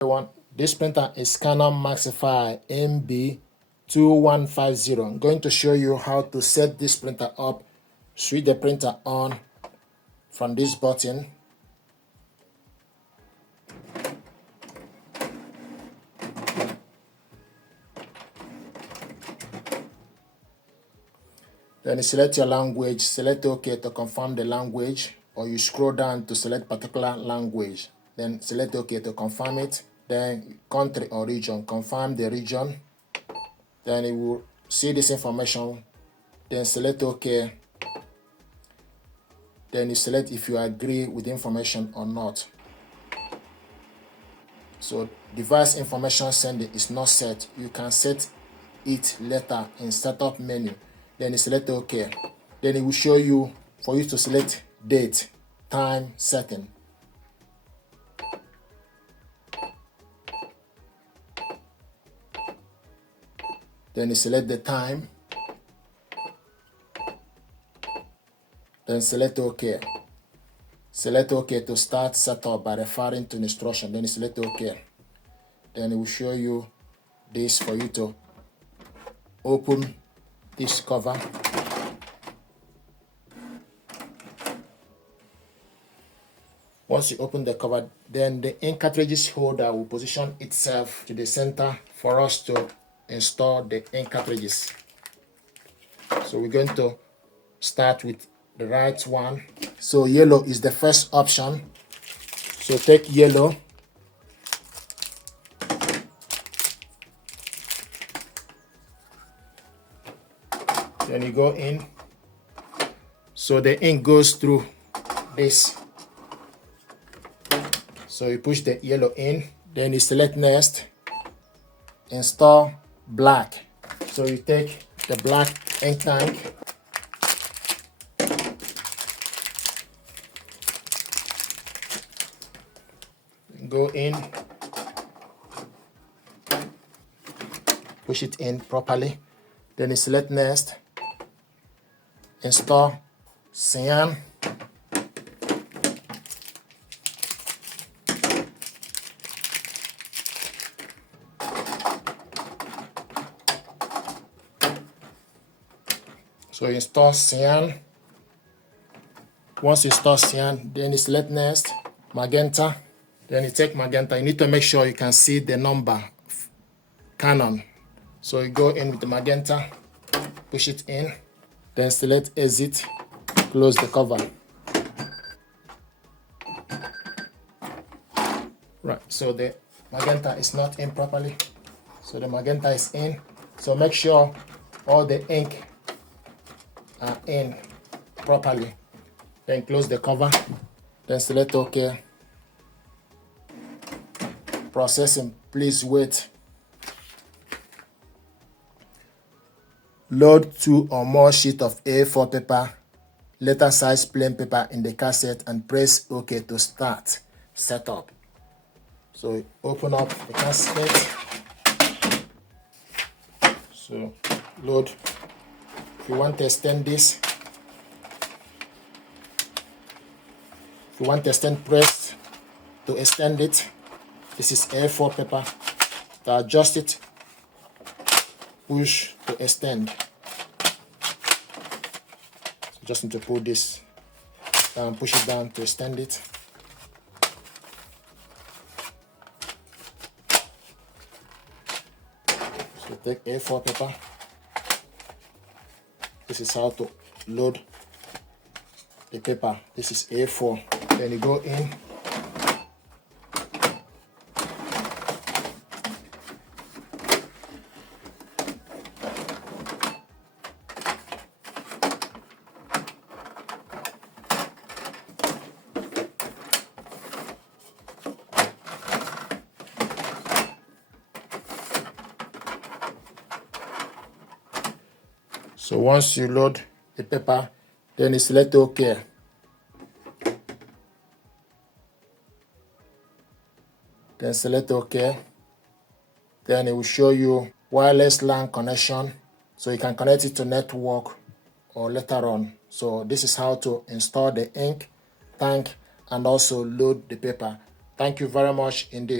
Everyone, this printer is Canon Maxify MB2150. I'm going to show you how to set this printer up. Switch the printer on from this button. Then you select your language, select OK to confirm the language, or you scroll down to select particular language. Then select OK to confirm it. Then country or region, confirm the region. Then you will see this information. Then select OK. Then you select if you agree with the information or not. So device information sending is not set. You can set it later in setup menu. Then you select OK. Then it will show you for you to select date, time, setting. Then you select the time. Then select OK. Select OK to start setup by referring to the instruction. Then you select OK. Then it will show you this for you to open this cover. Once you open the cover, then the ink cartridges holder will position itself to the center for us to install the ink cartridges. So we're going to start with the right one. So yellow is the first option. So take yellow. Then you go in. So the ink goes through this. So you push the yellow in. Then you select next. Install black. So you take the black ink tank. Go in. Push it in properly. Then you select next. Install cyan. So install cyan. Once you install cyan, then you select next magenta. Then you take magenta. You need to make sure you can see the number Canon. So you go in with the magenta, push it in, then select exit, close the cover. Right, so the magenta is not in properly. So the magenta is in. So make sure all the ink are in properly. Then close the cover, then select OK. Processing, please wait. Load 2 or more sheets of A4 paper, letter size plain paper in the cassette and press OK to start setup. So open up the cassette. So load. If you want to extend this, if you want to extend, press to extend it. This is A4 paper. To adjust it, push to extend. So just need to pull this down, push it down to extend it. So take A4 paper. This is how to load the paper. This is A4. Then you go in. So once you load the paper, then you select OK. Then select OK. Then it will show you wireless LAN connection. So you can connect it to network or later on. So this is how to install the ink tank and also load the paper. Thank you very much indeed.